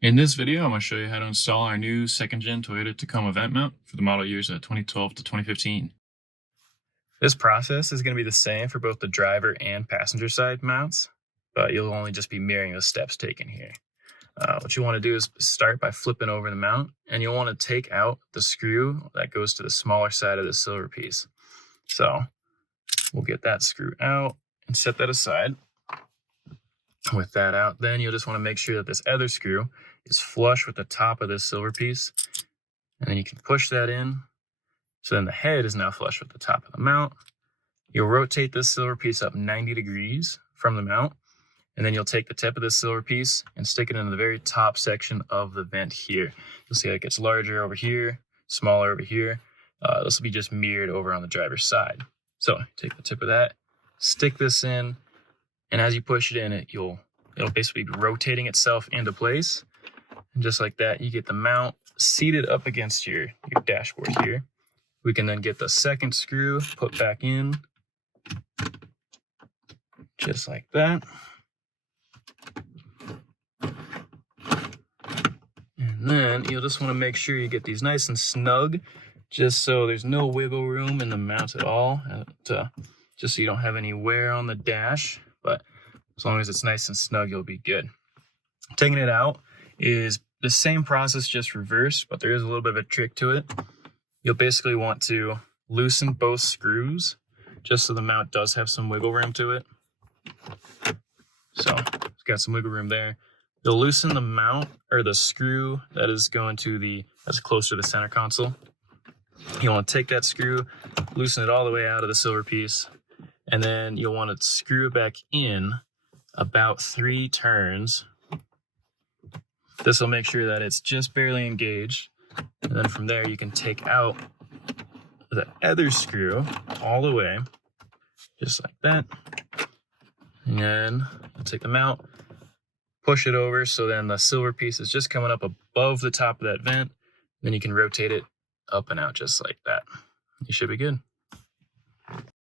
In this video, I'm going to show you how to install our new second-gen Toyota Tacoma vent mount for the model years 2012 to 2015. This process is going to be the same for both the driver and passenger side mounts, but you'll only just be mirroring the steps taken here. What you want to do is start by flipping over the mount, and you'll want to take out the screw that goes to the smaller side of the silver piece. So we'll get that screw out and set that aside. With that out, then you'll just want to make sure that this other screw is flush with the top of this silver piece, and then you can push that in. So then the head is now flush with the top of the mount. You'll rotate this silver piece up 90 degrees from the mount, and then you'll take the tip of this silver piece and stick it into the very top section of the vent here. You'll see it gets larger over here, smaller over here. This will be just mirrored over on the driver's side. So take the tip of that, stick this in, and as you push it in, it'll basically be rotating itself into place. And just like that, you get the mount seated up against your dashboard here. We can then get the second screw put back in, just like that. And then you'll just want to make sure you get these nice and snug, just so there's no wiggle room in the mount at all, just so you don't have any wear on the dash. But as long as it's nice and snug, you'll be good. Taking it out is the same process, just reversed, but there is a little bit of a trick to it. You'll basically want to loosen both screws just so the mount does have some wiggle room to it. So it's got some wiggle room there. You'll loosen the mount, or the screw that is going to that's close to the center console. You want to take that screw, loosen it all the way out of the silver piece, and then you'll want to screw it back in about 3 turns. This will make sure that it's just barely engaged. And then from there, you can take out the other screw all the way, just like that. And then you'll take them out, push it over, so then the silver piece is just coming up above the top of that vent. Then you can rotate it up and out just like that. You should be good.